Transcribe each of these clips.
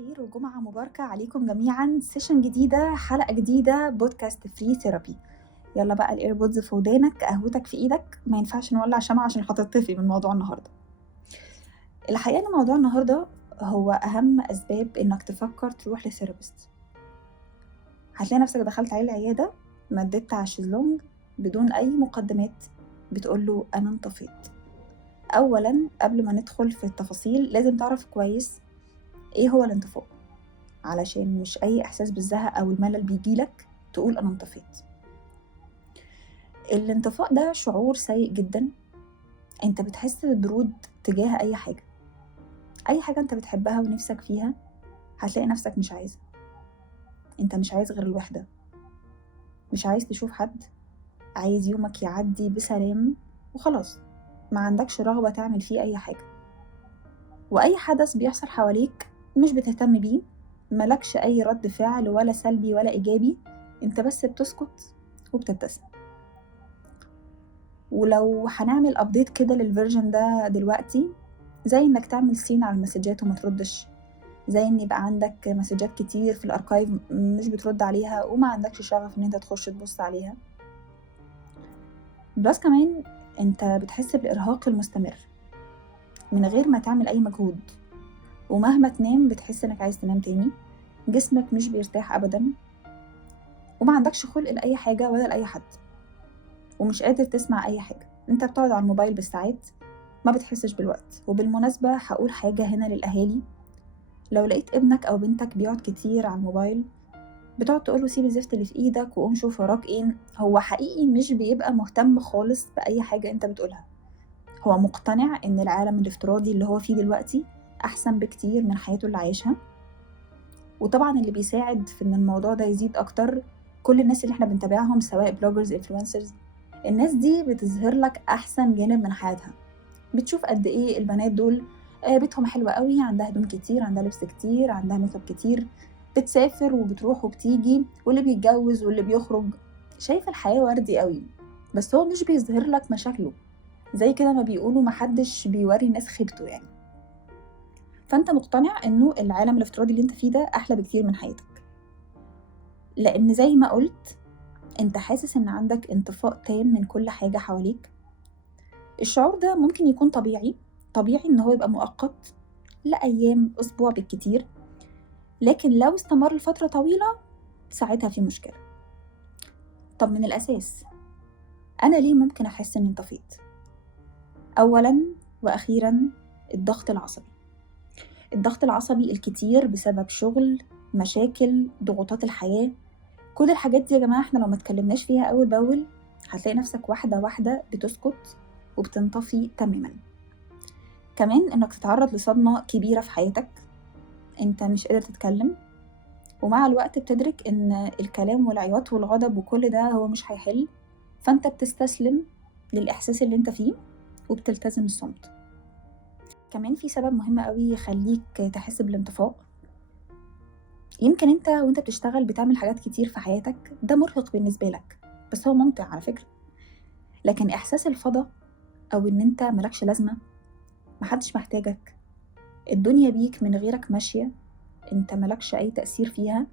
الخير وجمعة مباركة عليكم جميعا. سيشن جديدة، حلقة جديدة، بودكاست فري ثيرابي. يلا بقى الايربودز في ودانك، قهوتك في ايدك، ما ينفعش نولع شمعة عشان هتطفي من موضوع النهاردة. الحقيقة ان موضوع النهاردة هو اهم اسباب انك تفكر تروح لثيرابيست. هتلاقي نفسك دخلت عليه العيادة، مددت على الشيزلونج بدون اي مقدمات، بتقوله انا انطفيت. اولا قبل ما ندخل في التفاصيل لازم تعرف كويس ايه هو الانطفاء، علشان مش اي احساس بالزهق او الملل بيجيلك تقول انا انطفيت. الانطفاء ده شعور سيء جدا. انت بتحس ببرود تجاه اي حاجة انت بتحبها ونفسك فيها، هتلاقي نفسك مش عايزة. انت مش عايز غير الوحدة، مش عايز تشوف حد، عايز يومك يعدي بسلام وخلاص، ما عندكش رغبة تعمل فيه اي حاجة. واي حدث بيحصل حواليك مش بتهتم بيه، ملكش اي رد فعل ولا سلبي ولا ايجابي، انت بس بتسكت وبتبتسم. ولو هنعمل ابديت كده للفيرجن ده دلوقتي، زي انك تعمل سين على المسجات وما تردش، زي ان يبقى عندك مسجات كتير في الاركايف مش بترد عليها وما عندكش شغف ان انت تخش تبص عليها. بس كمان انت بتحس بالارهاق المستمر من غير ما تعمل اي مجهود، ومهما تنام بتحس انك عايز تنام تاني، جسمك مش بيرتاح ابدا، وما عندكش خلق لاي حاجة ولا لاي حد، ومش قادر تسمع اي حاجة. انت بتقعد على الموبايل بالساعات، ما بتحسش بالوقت. وبالمناسبة هقول حاجة هنا للأهالي، لو لقيت ابنك أو بنتك بيقعد كتير على الموبايل، بتقعد تقوله سيب الزفت اللي في ايدك وقوم شوف وراك ايه، هو حقيقي مش بيبقى مهتم خالص بأي حاجة انت بتقولها. هو مقتنع ان العالم الافتراضي اللي هو فيه دلوقتي أحسن بكتير من حياته اللي عايشها. وطبعا اللي بيساعد في ان الموضوع ده يزيد أكتر، كل الناس اللي احنا بنتابعهم سواء بلوجرز انفلونسرز، الناس دي بتظهر لك أحسن جانب من حياتها. بتشوف قد ايه البنات دول بيتهم حلوة قوي، عندها هدوم كتير، عندها لبس كتير، عندها ميك اب كتير، بتسافر وبتروح وبتيجي، واللي بيتجوز واللي بيخرج، شايف الحياة وردي قوي. بس هو مش بيظهر لك مشاكله، زي كده ما بيقولوا محدش بيوري الناس خيبته يعني. فانت مقتنع انه العالم الافتراضي اللي انت فيه ده احلى بكتير من حياتك، لان زي ما قلت انت حاسس ان عندك انطفاء تام من كل حاجة حواليك. الشعور ده ممكن يكون طبيعي ان هو يبقى مؤقت لأيام أسبوع بالكتير، لكن لو استمر لفترة طويلة ساعتها في مشكلة. طب من الأساس أنا ليه ممكن أحس إني انطفيت؟ أولا وأخيرا الضغط العصبي الكتير بسبب شغل، مشاكل، ضغوطات الحياة. كل الحاجات دي يا جماعة احنا لو ما اتكلمناش فيها أول بأول هتلاقي نفسك واحدة واحدة بتسكت وبتنطفي تماما. كمان إنك تتعرض لصدمة كبيرة في حياتك، انت مش قادر تتكلم، ومع الوقت بتدرك ان الكلام والعياط والغضب وكل ده هو مش هيحل، فانت بتستسلم للإحساس اللي انت فيه وبتلتزم الصمت. كمان في سبب مهم قوي يخليك تحس بالانطفاء. يمكن انت وانت بتشتغل بتعمل حاجات كتير في حياتك، ده مرهق بالنسبة لك بس هو ممتع على فكرة. لكن إحساس الفضا أو إن انت ملكش لازمة، محدش محتاجك، الدنيا بيك من غيرك ماشية، انت ملكش أي تأثير فيها،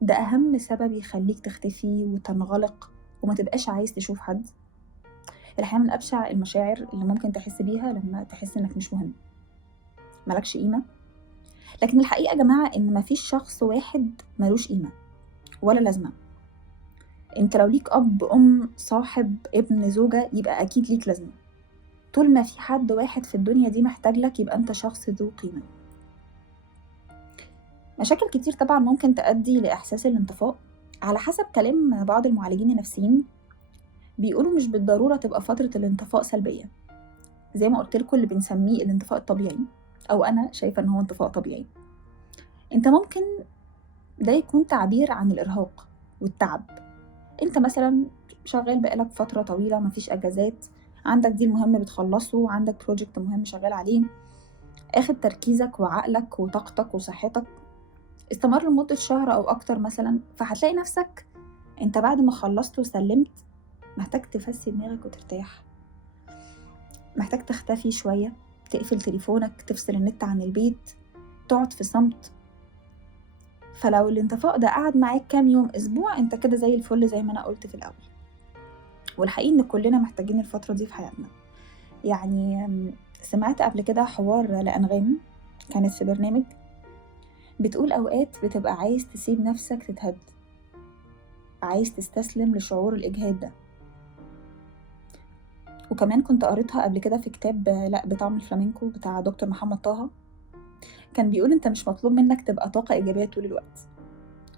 ده أهم سبب يخليك تختفي وتنغلق وما تبقاش عايز تشوف حد. الحقيقة من أبشع المشاعر اللي ممكن تحس بيها لما تحس إنك مش مهم، ملكش قيمة. لكن الحقيقة يا جماعة إن مفيش شخص واحد ملوش قيمة ولا لازمة. انت لو ليك أب، أم، صاحب، ابن، زوجة، يبقى أكيد ليك لازمة. طول ما في حد واحد في الدنيا دي محتاج لك يبقى انت شخص ذو قيمة. مشاكل كتير طبعا ممكن تؤدي لإحساس الانطفاء. على حسب كلام بعض المعالجين النفسيين، بيقولوا مش بالضرورة تبقى فترة الانطفاء سلبية، زي ما قلت لكم اللي بنسميه الانطفاء الطبيعي، أو أنا شايفة إن هو انطفاء طبيعي. انت ممكن ده يكون تعبير عن الإرهاق والتعب. انت مثلا شغال بقالك فترة طويلة، مفيش أجازات، عندك دي المهم بتخلصه، عندك بروجكت مهم شغال عليه، اخد تركيزك وعقلك وطاقتك وصحتك، استمر لمدة شهر أو أكتر مثلا، فهتلاقي نفسك انت بعد ما خلصت وسلمت محتاج تفسي دماغك وترتاح، محتاج تختفي شوية، تقفل تليفونك، تفصل النت عن البيت، تقعد في صمت، فلو الانطفاء ده قعد معاك كام يوم، اسبوع، انت كده زي الفل زي ما انا قلت في الاول. والحقيقة ان كلنا محتاجين الفترة دي في حياتنا. يعني سمعت قبل كده حوار لأنغام كانت في برنامج بتقول اوقات بتبقى عايز تسيب نفسك تتهد، عايز تستسلم لشعور الاجهاد ده. وكمان كنت قريتها قبل كده في كتاب لا بطعم الفلامينكو بتاع دكتور محمد طه. كان بيقول انت مش مطلوب منك تبقى طاقة ايجابية طول الوقت،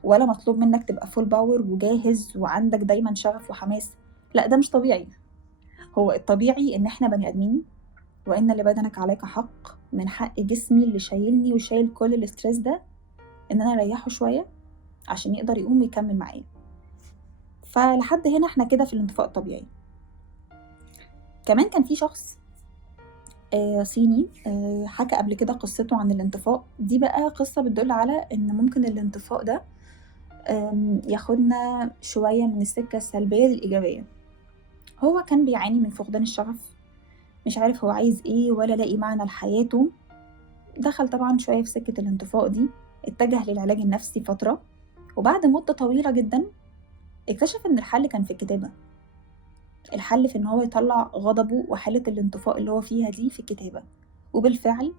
ولا مطلوب منك تبقى فول باور وجاهز وعندك دايما شغف وحماس. لا، ده مش طبيعي. هو الطبيعي ان احنا بني ادمين، وان لبدنك عليك حق، من حق جسمي اللي شايلني وشايل كل الاسترس ده ان انا اريحه شوية عشان يقدر يقوم ويكمل معايا. فلحد هنا احنا كده في الانطفاء الطبيعي. كمان كان في شخص صيني حكى قبل كده قصته عن الانطفاء دي. بقى قصة بتدل على ان ممكن الانطفاء ده ياخدنا شوية من السكة السلبية للإيجابية. هو كان بيعاني من فقدان الشغف، مش عارف هو عايز ايه ولا لاقي معنى لحياته. دخل طبعا شوية في سكة الانطفاء دي، اتجه للعلاج النفسي فترة، وبعد مدة طويلة جدا اكتشف ان الحل كان في الكتابة. الحل في ان هو يطلع غضبه وحالة الانطفاء اللي هو فيها دي في الكتابة. وبالفعل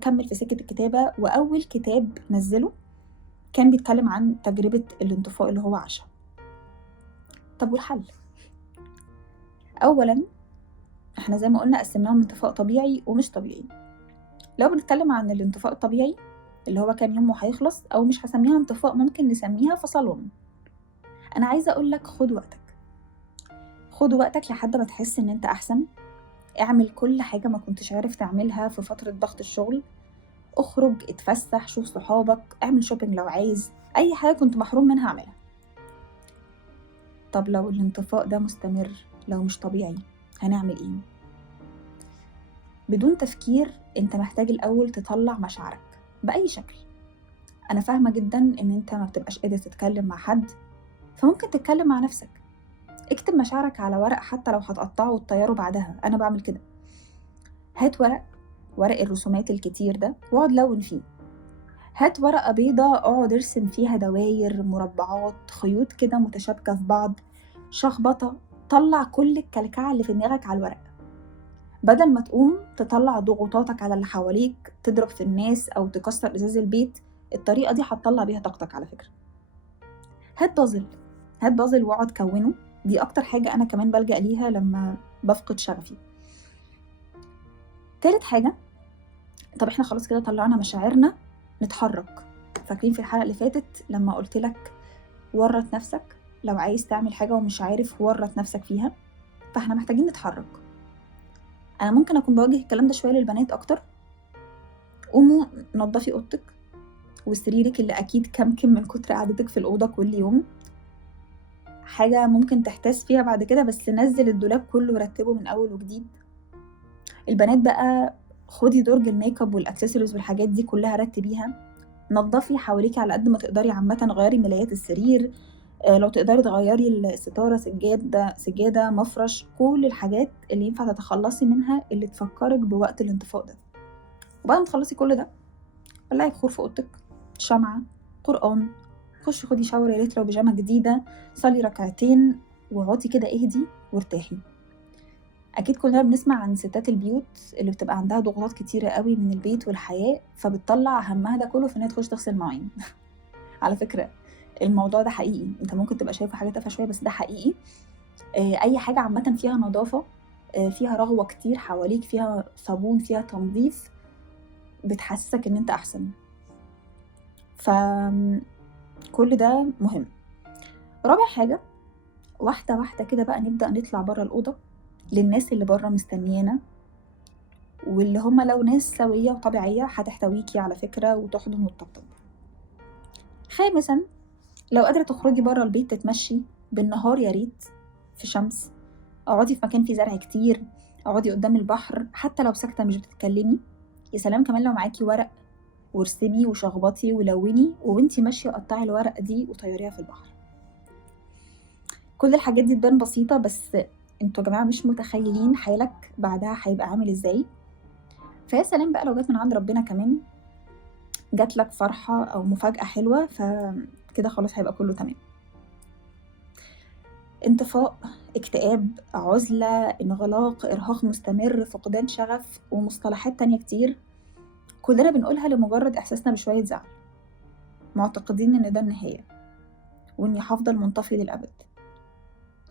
كمل في سكة الكتابة، وأول كتاب نزله كان بيتكلم عن تجربة الانطفاء اللي هو عاشها. طب والحل؟ أولا احنا زي ما قلنا قسمناهم انطفاء طبيعي ومش طبيعي. لو بنتكلم عن الانطفاء الطبيعي اللي هو كام يوم وهيخلص، أو مش هسميها انطفاء، ممكن نسميها فصلون. أنا عايزة أقولك خد وقتك، خد وقتك لحد ما تحس إن أنت أحسن. اعمل كل حاجة ما كنتش عارف تعملها في فترة ضغط الشغل. اخرج، اتفسح، شوف صحابك، اعمل شوبينج لو عايز، اي حاجة كنت محروم منها اعملها. طب لو الانطفاء ده مستمر، لو مش طبيعي، هنعمل ايه؟ بدون تفكير انت محتاج الاول تطلع مشاعرك باي شكل. انا فاهمة جدا ان انت ما بتبقاش قادر تتكلم مع حد، فممكن تتكلم مع نفسك. اكتب مشاعرك على ورق حتى لو هتقطعه وتطيره بعدها، انا بعمل كده. هات ورق الرسومات الكتير ده واقعد لون فيه. هات ورقة بيضة اقعد ارسم فيها دواير، مربعات، خيوط كده متشابكة في بعض، شخبطة. طلع كل الكلكعة اللي في دماغك على الورق، بدل ما تقوم تطلع ضغوطاتك على اللي حواليك، تضرب في الناس أو تكسر إزاز البيت. الطريقة دي هتطلع بيها طاقتك على فكرة. هات بازل واقعد كونه. دي أكتر حاجة أنا كمان بلجأ ليها لما بفقد شغفي. تالت حاجة، طب احنا خلاص كده طلعنا مشاعرنا، نتحرك. فاكرين في الحلقة اللي فاتت لما قلتلك ورط نفسك؟ لو عايز تعمل حاجة ومش عارف، ورط نفسك فيها. فاحنا محتاجين نتحرك. انا ممكن اكون بوجه الكلام ده شوية للبنات اكتر. قوموا نظفي اوضتك وسريرك اللي اكيد كمكم من كتر قعدتك في الأوضة كل يوم، حاجة ممكن تحتاس فيها بعد كده، بس نزل الدولاب كله ورتبه من اول وجديد. البنات بقى خدي درج الميك اب والاكسسوارز والحاجات دي كلها رتبيها. نظفي حواليكي على قد ما تقدري، عامة غيري ملايات السرير، لو تقدري تغيري الستارة، سجادة، مفرش، كل الحاجات اللي ينفع تتخلصي منها اللي تفكرك بوقت الانطفاء ده. وبعد ما تخلصي كل ده، ولعي بخور في اوضتك، شمعة، قرآن، خشي خدي شاور يا ريت لو بيجامة جديدة، صلي ركعتين واقعدي كده اهدي وارتاحي. اكيد كلنا بنسمع عن ستات البيوت اللي بتبقى عندها ضغوطات كتيرة قوي من البيت والحياة، فبتطلع همها ده كله في انها تخش تغسل مواعين. على فكرة الموضوع ده حقيقي، انت ممكن تبقى شايفه حاجة تافهة شوية بس ده حقيقي. اي حاجة عامة فيها نظافة، فيها رغوة كتير حواليك، فيها صابون، فيها تنظيف، بتحسسك ان انت احسن. فكل ده مهم. رابع حاجة، واحدة واحدة كده بقى نبدأ نطلع برا الأوضة للناس اللي برا مستنيانا، واللي هم لو ناس سوية وطبيعية هتحتويكي على فكرة وتحضن وتطبطب. خامسا، لو قادرة تخرجي برا البيت تتمشي بالنهار يا ريت، في شمس، اقعدي في مكان فيه زرع كتير، اقعدي قدام البحر حتى لو ساكتة مش بتتكلمي. يا سلام كمان لو معاكي ورق، وارسمي وشخبطي ولوني، وانتي ماشية قطعي الورق دي وطيريها في البحر. كل الحاجات دي تبان بسيطة، بس انتوا يا جماعة مش متخيلين حالك بعدها هيبقى عامل ازاي. فيا سلام بقى لو جت من عند ربنا كمان جات لك فرحة أو مفاجأة حلوة، فكده خلاص هيبقى كله تمام. انطفاء، اكتئاب، عزلة، انغلاق، إرهاق مستمر، فقدان شغف ومصطلحات تانية كتير كلنا بنقولها لمجرد إحساسنا بشوية زعل، معتقدين إن ده النهاية وإني هفضل منطفي للأبد.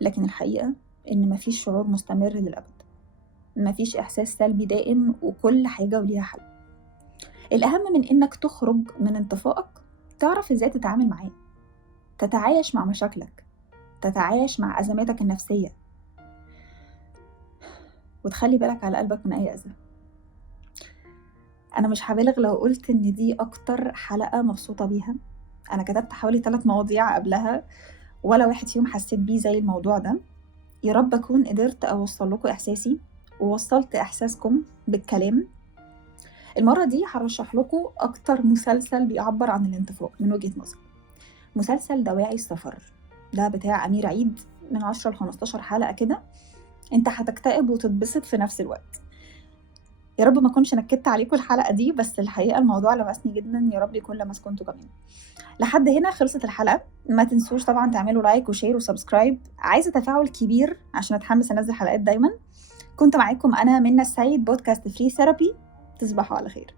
لكن الحقيقة إن مفيش شعور مستمر للأبد، مفيش إحساس سلبي دائم، وكل حاجة وليها حل. الأهم من إنك تخرج من انطفائك تعرف إزاي تتعامل معاه، تتعايش مع مشاكلك، تتعايش مع أزماتك النفسية، وتخلي بالك على قلبك من أي أذى. أنا مش هبالغ لو قلت إن دي أكتر حلقة مبسوطة بيها. أنا كتبت حوالي 3 مواضيع قبلها، ولا واحد فيهم حسيت بيه زي الموضوع ده. يا رب أكون قدرت أوصل لكم إحساسي ووصلت إحساسكم بالكلام. المرة دي هرشح لكم أكتر مسلسل بيعبر عن الانطفاء من وجهة نظري. مسلسل دواعي السفر، ده بتاع أمير عيد، من 10 ل 15 حلقة كده. انت هتكتئب وتتبسط في نفس الوقت. يا رب ما كنش نكدت عليكم الحلقة دي، بس الحقيقة الموضوع لمسني جدا، يا رب يكون لمسكم انتوا كمان. لحد هنا خلصت الحلقة. ما تنسوش طبعا تعملوا لايك وشير وسبسكرايب، عايزة تفاعل كبير عشان اتحمس انزل حلقات دايما. كنت معاكم انا منى السيد، بودكاست فري ثيرابي. تصبحوا على خير.